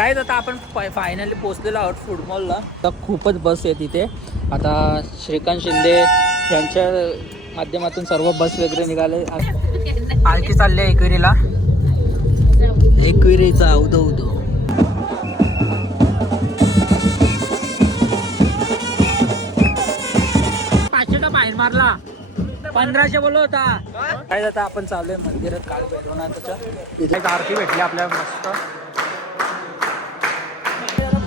काय आता आपण फायनली पोहोचलेलो आहोत फूड मॉलला. तर खूपच बस आहे तिथे. आता श्रीकांत शिंदे यांच्या माध्यमातून सर्व बस वगैरे निघाले. पालखी चालली आहे एकविरीला. एकविरीचा उदो उदो. बाहेर मारला 1500 बोललो होता. काय आता आपण चालू आहे मंदिरात काल भैरवनाथाच्या तिथे एक आरती भेटली आपल्याला मस्त.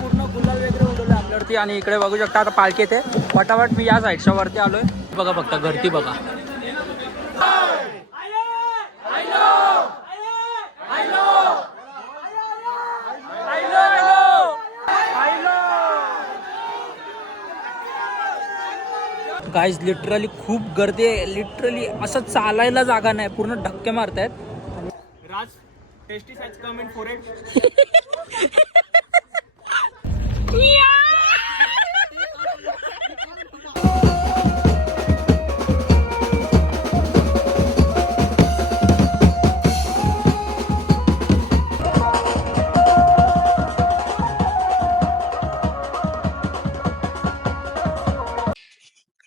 पूर्ण गुलाल वगैरे उडवलं आपल्यावरती. आणि इकडे बघू शकता आता पालखी येते फटाफट. मी या साईडच्या वरती आलोय. बघा फक्त गर्दी बघा. गाईज लिटरली खूप गर्दी आहे. लिटरली असं चालायला जागा नाही. पूर्ण धक्के मारतायत. Raj tasty size comment for it.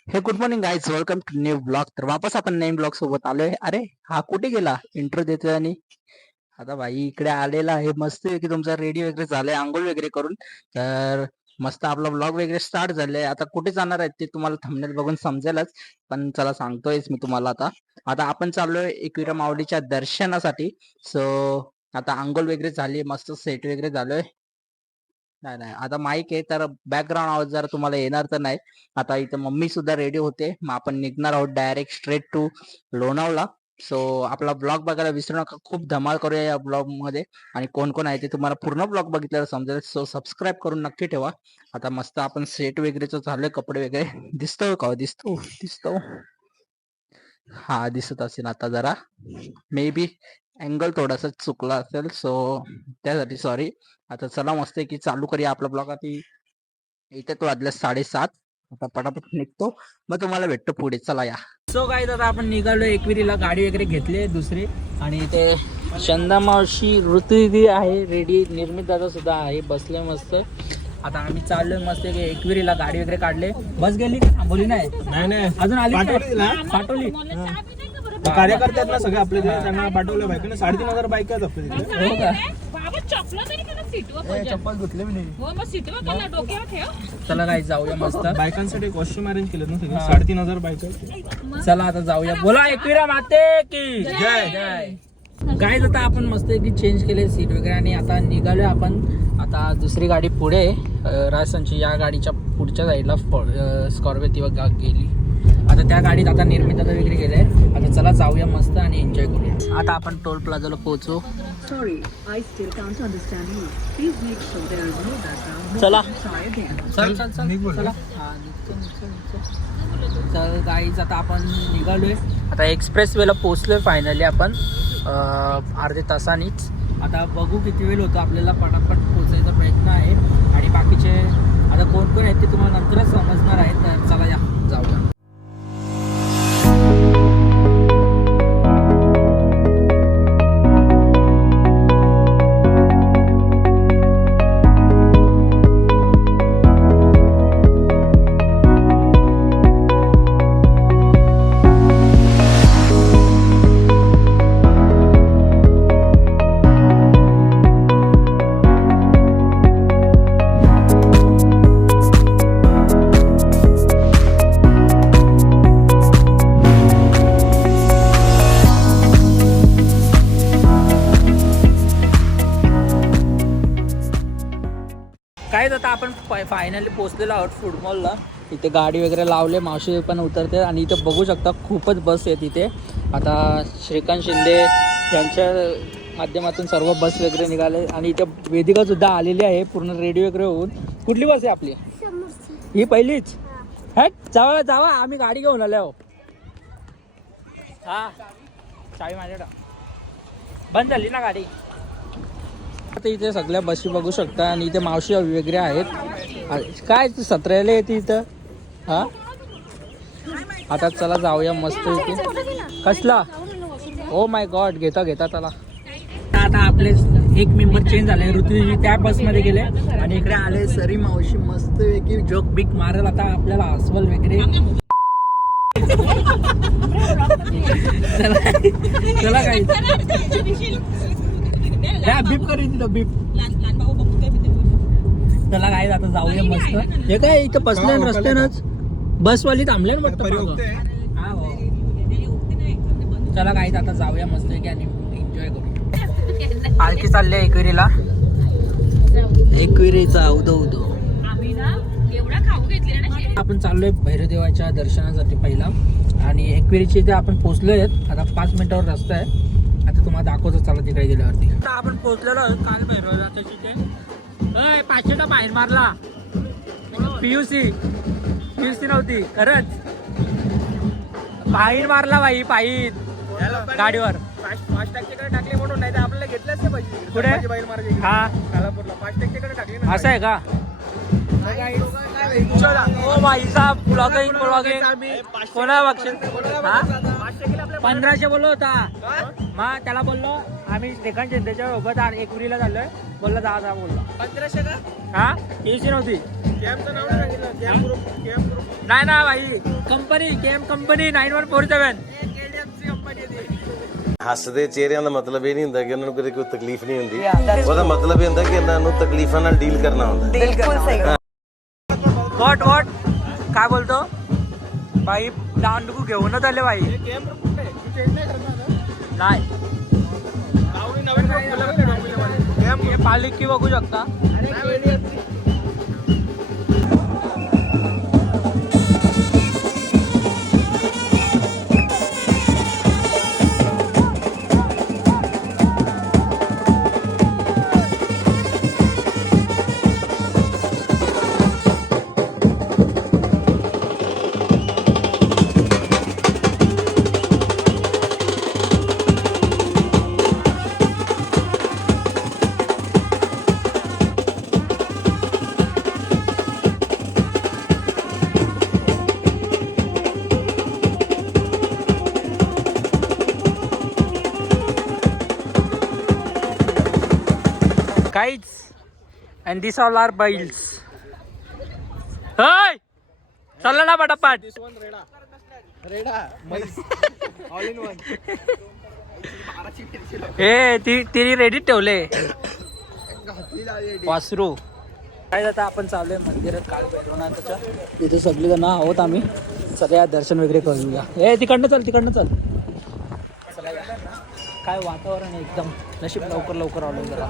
हे good morning guys, welcome to new blog. तर वापस आपण नवीन ब्लॉग सोबत आलोय. अरे हा कुठे गेला इंट्रो देतोय. आणि आता भाई इकडे आलेला आहे मस्त की तुमचा रेडी वगैरे झालाय आंघोळ वगैरे करून. तर मस्त आपला ब्लॉग वगैरे स्टार्ट झालाय. आता कुठे जाणार आहे ते तुम्हाला थंबनेल बघून समजेलच. पण चला सांगतोयच मी तुम्हाला. आता आपण चाललोय एकविरा माऊलीच्या दर्शनासाठी. सो आता आंघोळ वगैरे झाली, मस्त सेट वगैरे झालोय. नाही नाही आता माईक आहे तर बॅकग्राऊंड आवाज जरा तुम्हाला येणार तर नाही. आता इथं मम्मी सुद्धा रेडी होते. मग आपण निघणार आहोत direct straight to Lonavala. So आपला ब्लॉग बघायला विसरू नका. खूप धमाल करूया या ब्लॉग मध्ये. आणि कोण कोण आहे ते तुम्हाला पूर्ण ब्लॉग बघितल्यावर समजेल. सो सबस्क्राईब करून नक्की ठेवा. आता मस्त आपण सेट वगैरेच झालंय. कपडे वगैरे दिसतो का? दिसतो. हा दिसत असेल आता. जरा मे बी अँगल थोडासा चुकला असेल. सो त्यासाठी सॉरी. आता चला मस्त की चालू करूया आपला ब्लॉग. आता इथे तो वाजल्या 7:30. आता पटापट निघतो मग तुम्हाला भेटतो पुढे. चला या. सो काय आता आपण निघालो एकविरीला. गाडी वगैरे घेतली दुसरी. आणि इथे चंदा मावशी ऋतुदी आहे रेडी. निर्मित दादा सुद्धा आहे बसले मस्त. आता आम्ही चाललोय मस्त की एकविरीला. गाडी वगैरे काढले. बस गेली बोली नाही अजून आली पाठवली. कार्यकर्ते आहेत ना सगळे आपले तिथे, त्यांना पाठवलं बाईक. 3,500 बाईक आहेत आपल्या तिथे. हो का? चला काय जाऊया मस्त. बायकांसाठी कॉस्ट्युम अरेंज केलं ना सगळे. 3,500 बाईक आहेत. चला आता जाऊया. बोला एकविरा माते की जय जय. काय आता आपण मस्त की चेंज केले सीट वगैरे. आणि आता निघालोय आपण. आता दुसरी गाडी पुढे राजस्थानची. या गाडीच्या पुढच्या साईडला स्कॉर्पिओ ती गेली. आता त्या गाडीत आता निर्मित वगैरे गेले. आता चला जाऊया मस्त आणि एन्जॉय करूया. आता आपण टोल प्लाझाला पोहोचू. चला चल चल चल चला. चल गाईज आता आपण निघालोय. आता एक्सप्रेस वेला पोहोचलोय फायनली आपण अर्ध्या तासानीच. आता बघू किती वेळ होतो आपल्याला. पटापट पोहोचायचा प्रयत्न आहे. आणि बाकीचे आता कोण कोण आहेत ते तुम्हाला नंतरच समजणार आहे. तर चला या जाऊया. काय आता आपण फायनली पोहोचलेलो आहोत फूड मॉलला. इथे गाडी वगैरे लावले. मावशी पण उतरते. आणि इथे बघू शकता खूपच बस आहे तिथे. आता श्रीकांत शिंदे यांच्या माध्यमातून सर्व बस वगैरे निघाले. आणि इथे वेदिका सुद्धा आलेली आहे पूर्ण रेडी वगैरे होऊन. कुठली बस आहे आपली? ही पहिलीच. हॅट जावा जावा. आम्ही गाडी घेऊन आलो. हा चावी माझ्याकडं. बंद झाली ना गाडी. आता इथे सगळ्या बशी बघू शकता. आणि इथे मावशी वगैरे आहेत. काय 17ला येते इथं. हा आता चला जाऊया मस्त इथे. कसला? Oh my God. घेता चला. आता आपले एक मेंबर चेंज झाले, ऋतुजी त्या बसमध्ये गेले आणि इकडे आले सरी मावशी मस्त पैकी जोक बिक मारेल आता आपल्याला अस्वल वगैरे. चला काही बीप करेन तिथं बीप. चला काय आता जाऊया मस्त. हे काय इथं बसले रस्त्यानंच बसवाली थांबले ना वाटतं. चला काय आता जाऊया मस्त की आणि एन्जॉय करू. पालखी चालली आहे एकविरीला. एकविरीचा उदो उदो. आपण चाललोय भैरवदेवाच्या दर्शनासाठी पहिला आणि एकविरीची इथे आपण पोहोचलोय. आता 5 मिनिटावर रस्ता आहे. आता तुम्हाला दाखवतो चला तिकडे गेल्यावरती. आता आपण पोहोचलेलो आहोत काल भैरवदेवाच्या तिथे. 500टा बाहेर मारला. पीयूसी नव्हती खरंच. बाहेर मारला बाई पायी गाडीवर. 5% टाकले म्हणून नाही तर आपल्याला घेतलंच नाही पाहिजे. कुठे? बाहेर मारायची हा कालापूरला 5% टाकले ना. असं आहे का? ओ भाई साहब ब्लॉगिंग कोणा बघशील. 1500 बोललो होता मग त्याला बोललो आम्ही श्रीकांत शिंदेच्या सोबत एकविरीला चाललोय. बोललो जा बोललो. 1500 का? हा एसी नव्हती. कॅम्पचं नाव नाही सांगितलं. कॅम्प ग्रुप नाही ना भाई कंपनी केम कंपनी 9147. ਹੱਸਦੇ ਚਿਹਰਿਆਂ ਦਾ ਮਤਲਬ ਇਹ ਨਹੀਂ ਹੁੰਦਾ ਕਿ ਉਹਨਾਂ ਨੂੰ ਕੋਈ ਤਕਲੀਫ ਨਹੀਂ ਹੁੰਦੀ ਉਹਦਾ ਮਤਲਬ ਇਹ ਹੁੰਦਾ ਕਿ ਇਹਨਾਂ ਨੂੰ ਤਕਲੀਫਾਂ ਨਾਲ ਡੀਲ ਕਰਨਾ ਹੁੰਦਾ बिल्कुल सही. वॉट काय बोलतो भाई दांडू घेऊनच आले भाई. कॅम्प ग्रुप कुठे? चेंज नाही करणार ना. नाही नावनी नवीन कॅम्प हे पालिकी बघू शकता. Guys, and these all are bales. Hey! चला ना पटापट. रेडा ऑल इन वन. हे तिने रेडी ठेवले वासरू. काय आता आपण चाललोय मंदिरात काल भैरवनाथाच्या. तिथे सगळी जण आहोत आम्ही. सगळ्या दर्शन वगैरे करूया. हे तिकडनं चल. चला या. काय वातावरण आहे एकदम. नशीब लवकर आलो जरा.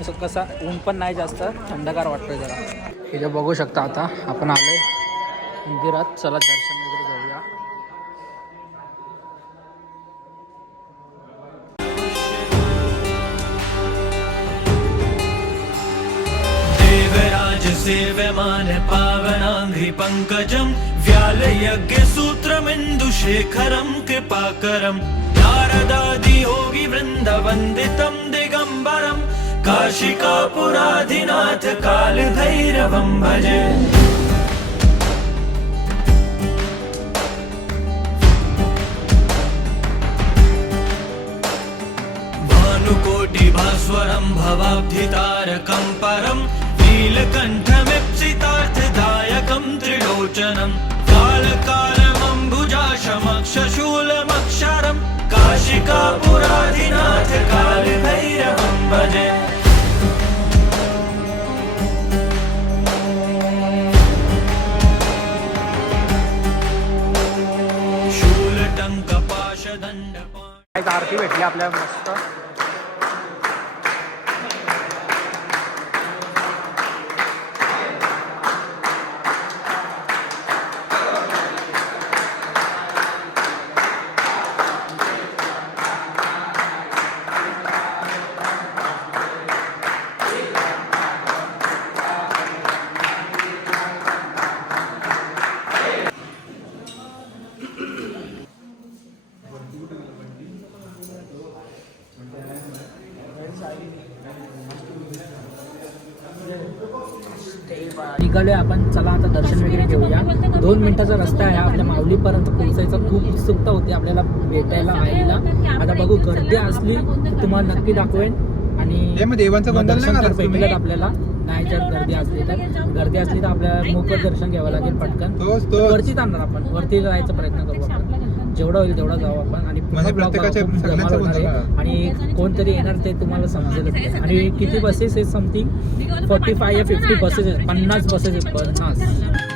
असं कसा ऊन पण नाही जास्त थंडगार वाटतोय जरा. इथे बघू शकता आता आपण आलोय मंदिरात. चला दर्शन वगैरे घेऊया. देवराज सेव्यमान पावनांघ्रि पंकजं व्यालयज्ञसूत्रमिन्दुशेखरं कृपाकरं नारदादि योगी वृन्दवन्दितं दिगम्बरं काशिकापुराधिनाथ कालभैरवं भजे. भानुकोटिभास्वरं भवाब्धितारकं परं नीलकण्ठमीप्सितार्थदायकं त्रिलोचनं कालकालमम्बुजाशमक्षशूलमक्षरं काशिकापुराधिनाथ कालभैरवं भजे. शूलटङ्कपाशदण्डपा आरती भेटली आपल्याला मस्त. निघालोय आपण. चला आता दर्शन वगैरे घेऊया. 2 मिनिटाचा रस्ता आहे आपल्या माऊलीपर्यंत पोहोचायचा. खूप उत्सुकता होती आपल्याला भेटायला आईला. आता बघू गर्दी असली तुम्हाला नक्की दाखवेन हे मग देवांचं गोंधळ नाही दर्शन तर घालायचं तुम्ही? भेटेलच आपल्याला, नाही जर गर्दी असली तर. गर्दी असली तर आपल्याला मोफत दर्शन घ्यावं लागेल पटकन. तोच वरती जाणार आपण, वरती जायचा प्रयत्न करू आपण, जेवढा होईल तेवढा जाऊ आपण. आणि पूर्ण म्हणजे block प्रत्येकाच्या खूप सगळ्यांचं धमाल होणार आहे. गोंधळ. आणि कोणतरी येणार ते तुम्हाला समजेलच नाही. आणि किती बसेस आहेत, समथिंग 45 या 50 बसेस आहेत, 50 बसेस आहेत, 50.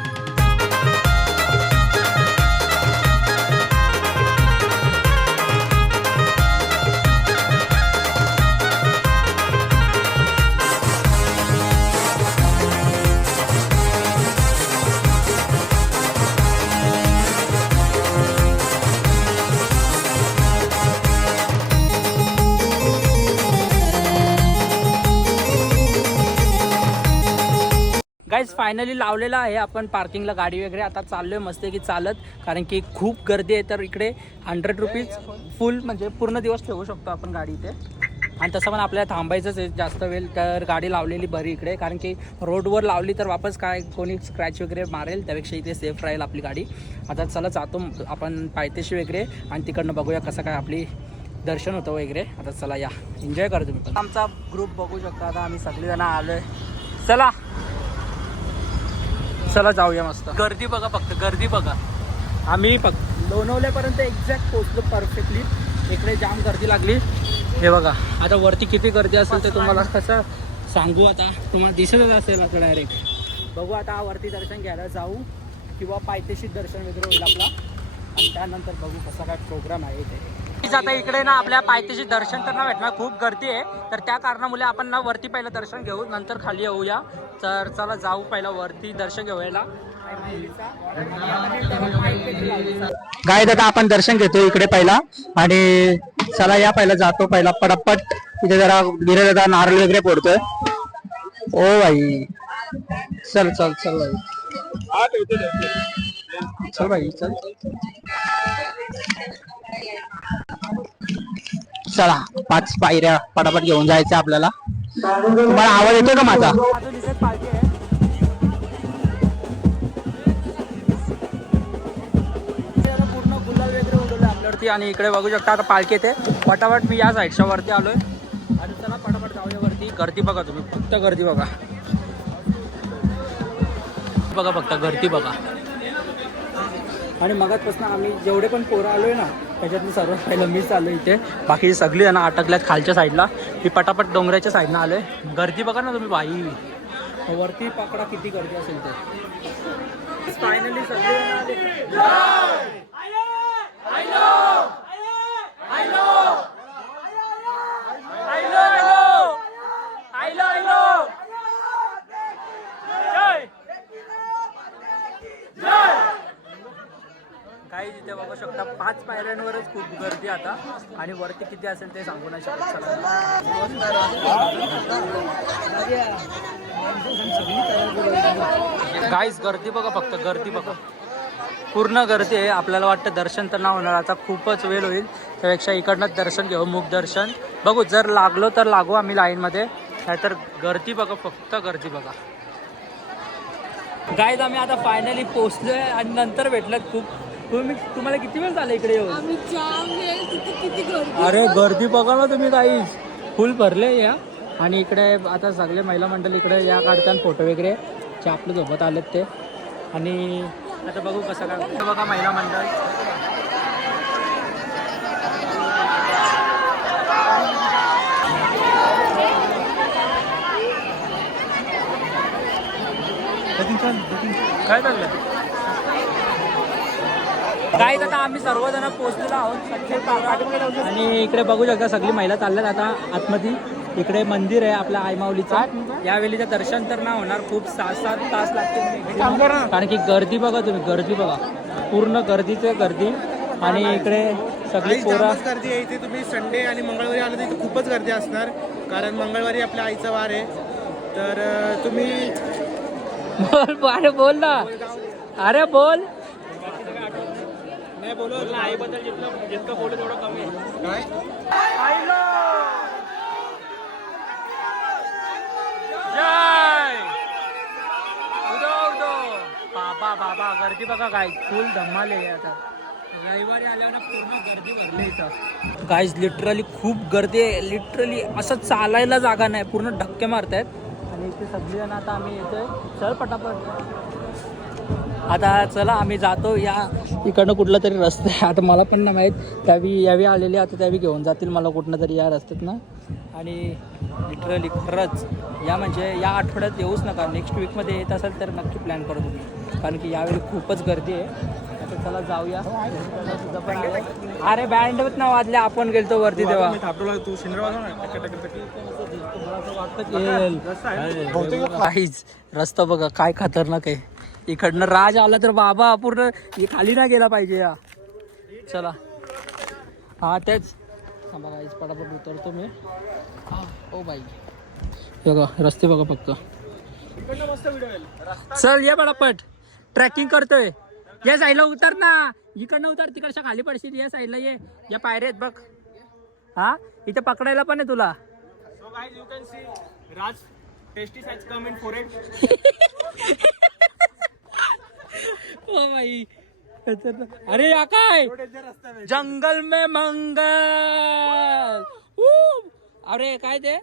गाईज फायनली लावलेला आहे आपण पार्किंगला गाडी वगैरे. आता चाललोय मस्त की चालत, कारण की खूप गर्दी आहे. तर इकडे 100 रुपीज फुल म्हणजे पूर्ण दिवस ठेवू शकतो आपण गाडी इथे. आणि तसं पण आपल्याला थांबायचंच आहे जास्त वेळ, तर गाडी लावलेली बरी इकडे. कारण की रोडवर लावली तर वापस काय कोणी स्क्रॅच वगैरे मारेल, त्यापेक्षा इथे सेफ राहील आपली गाडी. आता चला जातो आपण पायथ्याशी वगैरे, आणि तिकडनं बघूया कसं काय आपली दर्शन होतं वगैरे. आता चला या, एन्जॉय करा तुम्ही पण. आमचा ग्रुप बघू शकता. आता आम्ही सगळेजण आलो आहे. चला चला जाऊया मस्त. गर्दी बघा, फक्त गर्दी बघा. आम्ही फक्त लोणावल्यापर्यंत एक्झॅक्ट पोहोचलो परफेक्टली. इकडे जाम गर्दी लागली, हे बघा. आता वरती किती गर्दी असेल ते तुम्हाला कसं सांगू, आता तुम्हाला दिसतच असेल आता डायरेक्ट. बघू आता वरती दर्शन घ्यायला जाऊ, किंवा पायथ्याशी दर्शन वगैरे होईल आपला, आणि त्यानंतर बघू कसा काय प्रोग्राम आहे इथे. आता इकडे ना आपल्या पायथ्याशी दर्शन तर ना भेटणार, खूप गर्दी आहे. तर त्या कारणामुळे आपण ना वरती पहिलं दर्शन घेऊ, नंतर खाली येऊया. तर चला जाऊ पहिला वरती दर्शन घेऊया. गाईज आता आपण दर्शन घेतो इकडे पहिला, आणि चला या पहिला जातो पहिला पटापट. इथे जरा धीरे जरा नारळ वगैरे फोडतोय. ओ भाई चल चल चल भाई, चल भाई चल. चला 5 पायऱ्या पटापट घेऊन जायचं आपल्याला. तुम्हाला आवाज येतोय का माझा? पूर्ण गुलाल वगैरे उडवलं आपल्यावरती. आणि इकडे बघू शकता आता पालखी येते. पटापट मी या साईडच्या वरती आलोय, आणि चला पटापट जाऊया वरती. गर्दी बघा तुम्ही, फक्त गर्दी बघा, बघा फक्त गर्दी बघा. आणि मगाचपासून आम्ही जेवढे पण पोरं आलोय ना, त्याच्यातून सर्वात पहिलं मीच आलो इथे. बाकी सगळी जण अटकल्यात खालच्या साईडला. मी पटापट डोंगराच्या साईडनं आलोय. गर्दी बघा ना तुम्ही बाई, वरती पकडा किती गर्दी असेल ते. फायनली सगळे काही तिथे बघू शकता 5 पायऱ्यांवरच खूप गर्दी आता, आणि वरती किती असेल ते सांगू नाही शकत. गाईज गर्दी बघा, फक्त गर्दी बघा, पूर्ण गर्दी आहे. आपल्याला वाटतं दर्शन तर नाही होणार, आता खूपच वेळ होईल. त्यापेक्षा इकडनंच दर्शन घेऊ, मुख दर्शन बघू. जर लागलो तर लागू आम्ही लाईनमध्ये, नाहीतर गर्दी बघा, फक्त गर्दी बघा. गाईज आम्ही आता फायनली पोहोचलोय, आणि नंतर भेटलं खूप. तुम्हाला किती वेळ झाला इकडे येऊन? अरे गर्दी बघा ना तुम्ही, गाईज फुल भरले या. आणि इकडे आता सगळे महिला मंडळ इकडे या काढतात फोटो वगैरे, जे आपल्या सोबत आलेत ते. आणि आता बघू कसं काय बघा महिला मंडळ. काय चाललं काय? आता आम्ही सर्वजण पोहोचलेलो आहोत, आणि इकडे बघू शकता सगळी महिला चालल्यात आता आतमध्ये. इकडे मंदिर आहे आपल्या आईमाऊलीचं. यावेळीचं दर्शन तर नाही होणार, खूप 6-7 तास लागतील, कारण की गर्दी बघा तुम्ही, गर्दी बघा, पूर्ण गर्दीचं गर्दी. आणि इकडे सगळी पोरं गर्दी आहे इथे. तुम्ही संडे आणि मंगळवारी आलं तर इथे खूपच गर्दी असणार, कारण मंगळवारी आपल्या आईचा वार आहे. तर तुम्ही बोल, अरे बोल ना, अरे बोल. नाही बोलू आईबद्दल जितकं बोलू तेवढं कमी आहे. जय उदो उदो बाबा बाबा, गर्दी बघा काय फुल धमाल आहे आता. रविवारी आल्यावर पूर्ण गर्दी भरली इथं गाईज. लिटरली खूप गर्दी आहे. लिटरली असं चालायला जागा नाही, पूर्ण धक्के मारतायत. आणि इथे सगळेजण आता आम्ही येतोय. चल पटापट आता चला आम्ही जातो. या इकडनं कुठला तरी रस्ता आहे, आता मला पण नाही माहीत. यावी आलेले आता त्यावी घेऊन जातील मला कुठनं तरी या रस्त्यात ना. आणि लिटरली खरंच या म्हणजे या आठवड्यात येऊच नका. नेक्स्ट वीकमध्ये येत असेल तर नक्की प्लॅन करू तुम्ही, कारण की यावेळी खूपच गर्दी आहे. आता चला जाऊया. अरे बँड ना वाजले, आपण गेलतो वरती तेव्हा. काहीच रस्ता बघा काय खतरनाक आहे. इकडनं राज आला तर बाबा पूर्ण खाली नाही गेला पाहिजे. या चला हा तेच बघा पटापट उतरतो मी. ओ बाई बघा रस्ते बघा फक्त. चल ये पटापट ट्रॅकिंग करतोय. या साईडला उतर ना, इकडनं उतर, तिकडच्या खाली पडशील. या साईडला ये, या पायऱ्या आहेत बघ. हा इथे पकडायला पण आहे तुला. ओ भाई अरे या काय जंगल में मंगल. अरे काय ते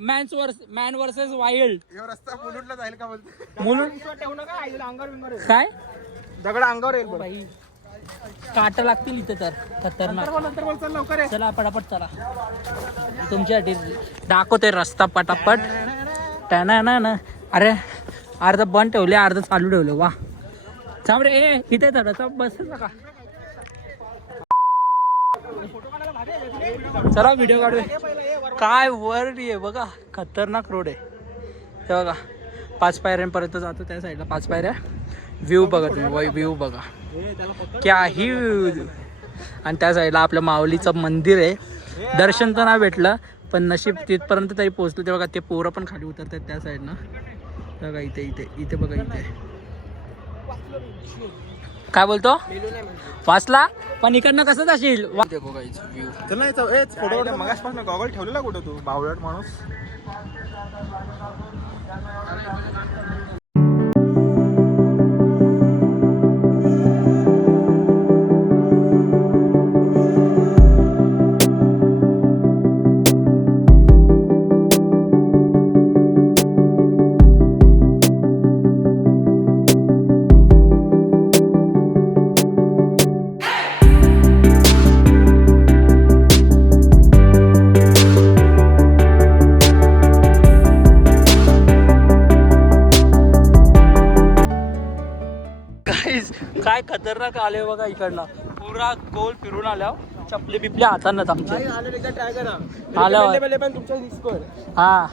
मॅन वर्सेस वाईल्ड. रस्ता मुलुंडला जाईल का बोलतो? मुलुंड काय दगड अंगावर येईल बाई, काटा लागतील इथे तर खतरनाक. लवकर. चला पटापट चला, तुमच्यासाठी दाखवते रस्ता पटापट. ना अरे अर्धा बंद ठेवले, अर्ध चालू ठेवले. वा चाल रे इथे थोडंसं बस का. चला व्हिडिओ काढूया. काय वर आहे बघा, खतरनाक रोड आहे ते बघा. 5 पायऱ्यांपर्यंत जातो त्या साईडला. 5 पायऱ्या. व्ह्यू बघा तुम्ही, व्ह्यू बघा काही व्ह्यू. आणि त्या साईडला आपल्या माऊलीचं मंदिर आहे. दर्शन तर नाही भेटलं पण नशीब तिथपर्यंत तरी पोहोचलं. ते बघा ते पोरं पण खाली उतरतात त्या साईडनं. बघा इथे इथे इथे बघा इथे. काय बोलतो वाचला पण इकडनं कसं जाशील. फोटो मगासपासून गॉगल ठेवलेला कुठं तू बावळट माणूस. काय खतरनाक आले बघा. इकडनं पुरा गोल फिरून आल्यावर चपली बिपली हातांनाच आमच्या आल्यावर. हा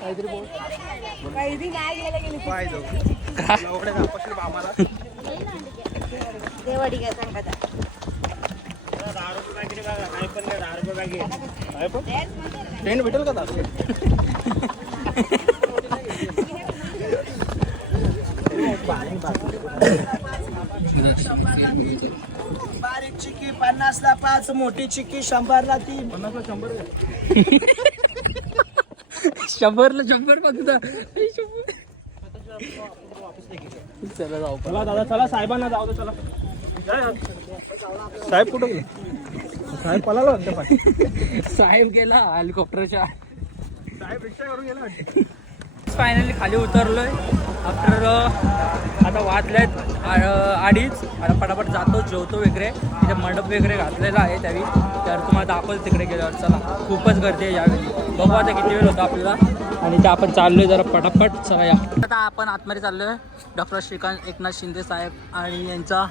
काहीतरी बोल. भेटेल का? बारीक चिक्की 50ला 5, मोठी चिक्की 100ला 3. 100ला 100 फक्त. चला जाऊ. चला दादा चला, साहेबांना जाऊ दे. चला साहेब कुठं गेले? साहेब पळाला वाटतं. साहेब गेला हेलिकॉप्टरच्या. साहेब रिक्षा करून गेला वाटतं. फायनली खाली उतरलोय आफ्टर. आता वाजलेत 2:30. आता पटापट जातो, जेवतो वगैरे. तिथे मंडप वगैरे घातलेला आहे त्यावेळी, तर तुम्हाला दाखवतो तिकडे गेल्यावर. चला खूपच गर्दी आहे यावेळी. बघू आता किती वेळ होता आपल्याला. आणि ते आपण चाललोय जरा पटापट. चला या. आता आपण आतमध्ये चाललोय. डॉक्टर श्रीकांत एकनाथ शिंदे साहेब आणि यांचा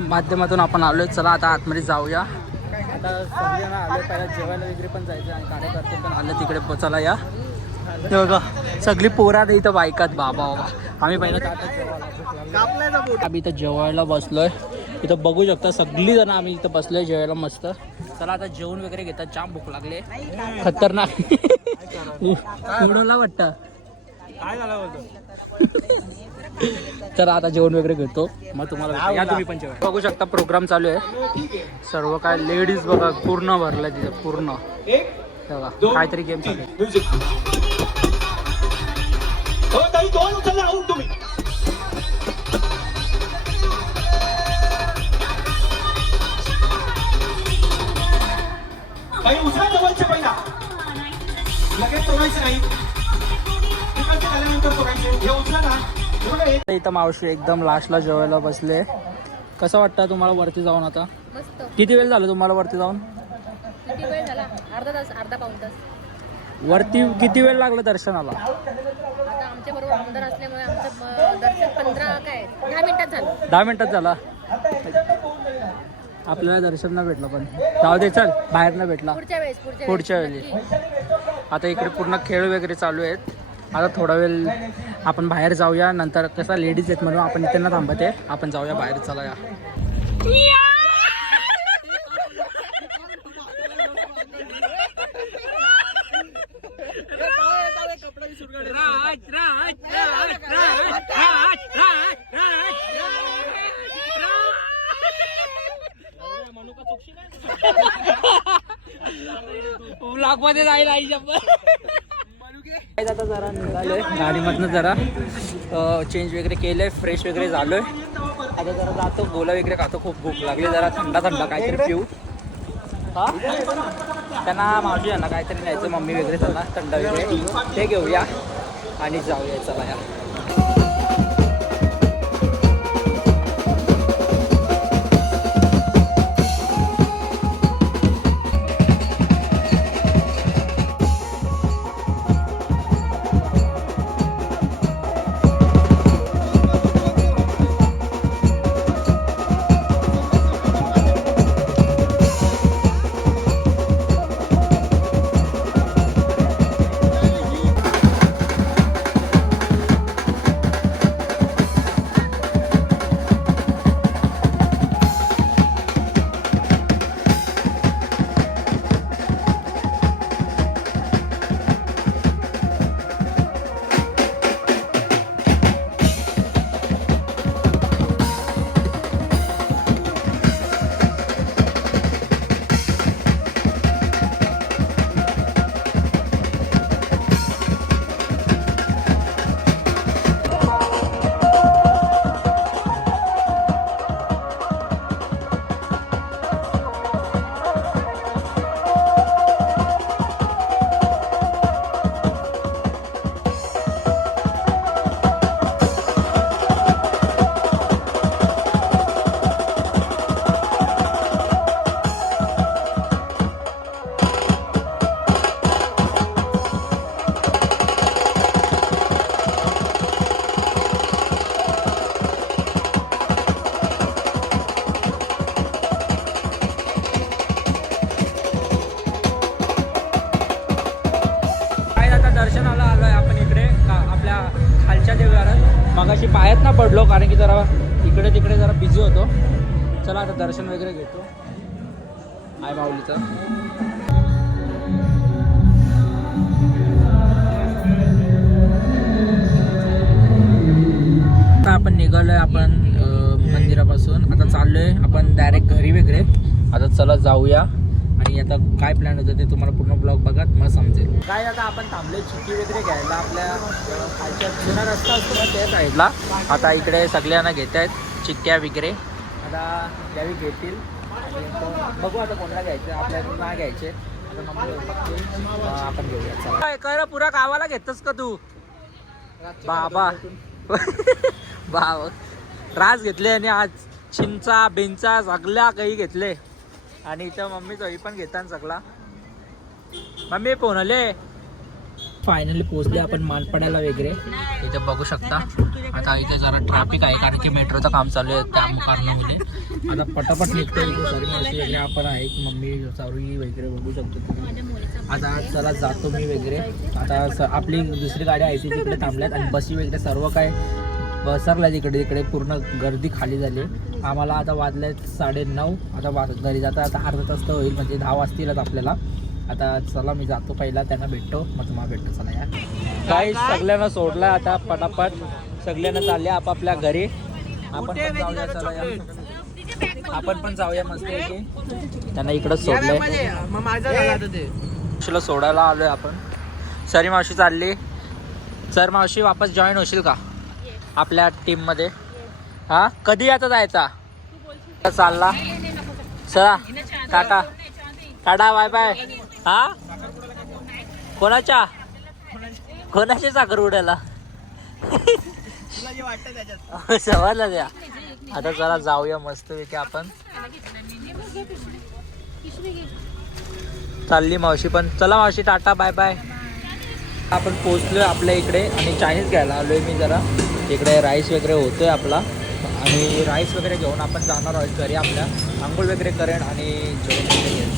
माध्यमातून आपण आलोय. चला आता आतमध्ये जाऊया. आता सगळेजण आले, पहिला जेवायला वगैरे पण जायचं आणि कार्यकर्ते पण आले तिकडे. चला या. ते बघा सगळी पोरा इथं बायकात. बाबा आम्ही पहिला आम्ही इथं जेवायला बसलोय. इथं बघू शकता सगळी जण आम्ही इथं बसलोय जेवायला मस्त. चला आता जेवण वगैरे घेतात. जाम भूक लागले खतरनाक. उडवला वाटतं काय झालं बोलतो. चला आता जेवण वगैरे घेतो मग तुम्हाला. या तुम्ही पण जेवण बघू शकता. प्रोग्राम चालू आहे. सर्व काय लेडीज बघा पूर्ण भरलाय तिथं पूर्ण. बघा काहीतरी गेम चालू आहे. लगेच सोडायचं नाही. तिकडचे झाल्यानंतर सोडायचे. हे उचला ना. हे बघा, हे इथं मावशी एकदम लास्टला जेवायला बसले. कसं वाटतं तुम्हाला वरती जाऊन आता? मस्त. किती वेळ झालं तुम्हाला वरती जाऊन? किती वेळ झाला? अर्धा तास, अर्धा पाऊण तास. वरती किती वेळ लागला दर्शनाला? आता आमच्या बरोबर आमदार असल्यामुळे आमचं दर्शन 10 मिनिटात झालं. 10 मिनिटात झाला. आपल्याला दर्शन नाही भेटलं पण जाऊ दे, चल बाहेर नाही भेटला. पुढच्या वेळी आता इकडे पूर्ण खेळ वगैरे चालू आहेत. आता थोडा वेळ आपण बाहेर जाऊया. नंतर कसा लेडीज आहेत म्हणून आपण इथे ना थांबते, आपण जाऊया बाहेर. चला या. ब्लॉग मध्ये जाईल आई आता जरा निघालोय गाडीमधनं, जरा चेंज वगैरे केलंय, फ्रेश वगैरे झालोय. आता जरा जातो, गोला वगैरे खातो. खूप भूक लागली, जरा थंडा थंडा काहीतरी पिऊ. हा त्यांना मावशी यांना काहीतरी न्यायचं, मम्मी वगैरे त्यांना थंडा वगैरे ते घेऊया आणि जाऊया. चला या. दर्शनाला आलोय आपण इकडे आपल्या खालच्या देवळात. मगाशी पायात ना पडलो कारण की जरा इकडे तिकडे जरा बिझी होतो. चला आता दर्शन वगैरे घेतो आई माऊलीचं. आता आपण निघालोय आपण मंदिरापासून. आता चाललोय आपण डायरेक्ट घरी वगैरे. आता चला जाऊया. आणि आता काय प्लॅन होतं ते तुम्हाला पूर्ण ब्लॉग बघा, मग समजेल. काय आता आपण थांबले चिक्की वगैरे घ्यायला आपल्या खालच्या जुना रस्ता असतो ना त्या साईडला. आता इकडे सगळ्यांना घेत आहेत चिक्क्या वगैरे. आता त्यावेळी घेतील आणि बघू आता कोणाला घ्यायचं. आपल्याला नाही घ्यायचे. आता मग आपण घेऊया. चला काय पुरा गावाला घेतस का तू बाबा? बाबा रास घेतले आणि आज चिंचा बिंचा सगळ्या काही घेतले. आणि इथं मम्मी चोई पण घेतात सगळा. मम्मी पोहले. फायनली पोहोचले आपण मानपाड्याला वगैरे. इथे बघू शकता आता इथे जरा ट्रॅफिक आहे कारण की मेट्रोचं काम चालू आहे त्या कारणामुळे. आता पटापट निघतो इथे. सॉरी मावशी वगैरे आपण आहे, मम्मी चारोळी वगैरे बघू शकतो तुम्ही. आता चला जातो मी वगैरे. आता आपली दुसरी गाडी आहे ती तिकडे थांबल्यात आणि बसी वगैरे सर्व काय बसरला तिकडे पूर्ण गर्दी खाली झाली. आम्हाला आता वाजले 9:30. आता घरी जाता आता अर्धा तास तर होईल, म्हणजे 10 वाजतीलच आपल्याला. आता चला मी जातो पहिला, त्यांना भेटतो मग तुम्हाला भेटतो. चला या. काही सगळ्यांना सोडलं आता पटापट. सगळ्यांना चालले आपापल्या घरी. आपण पण जाऊया. चला या. आपण पण जाऊया मस्त की. त्यांना इकडंच सोडलंय. मावशीला सोडायला आलोय आपण. सरी मावशी चालली. सर मावशी वापस जॉईन होशील का आपल्या टीम मध्ये? हा कधी आता जायचा चालला? चला काका टाटा बाय बाय. हा कोणाच्या कोणाच्या साखर उडायला तुला जे वाटतं त्याच्यात सवाला द्या. आता चला जाऊया मस्त पैकी आपण. चालली मावशी पण. चला मावशी टाटा बाय बाय. आपण पोचलोय आपल्या इकडे आणि चायनीज घ्यायला आलोय मी जरा. इकडे राईस वगैरे होतोय आपला आणि राईस वगैरे घेऊन आपण जाणार आहोत घरी आपल्या. आंघोळ वगैरे करेन आणि जेवण वगैरे घेईन.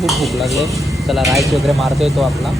खूप भूक लागले. चला राईस वगैरे मारतोय तो आपला.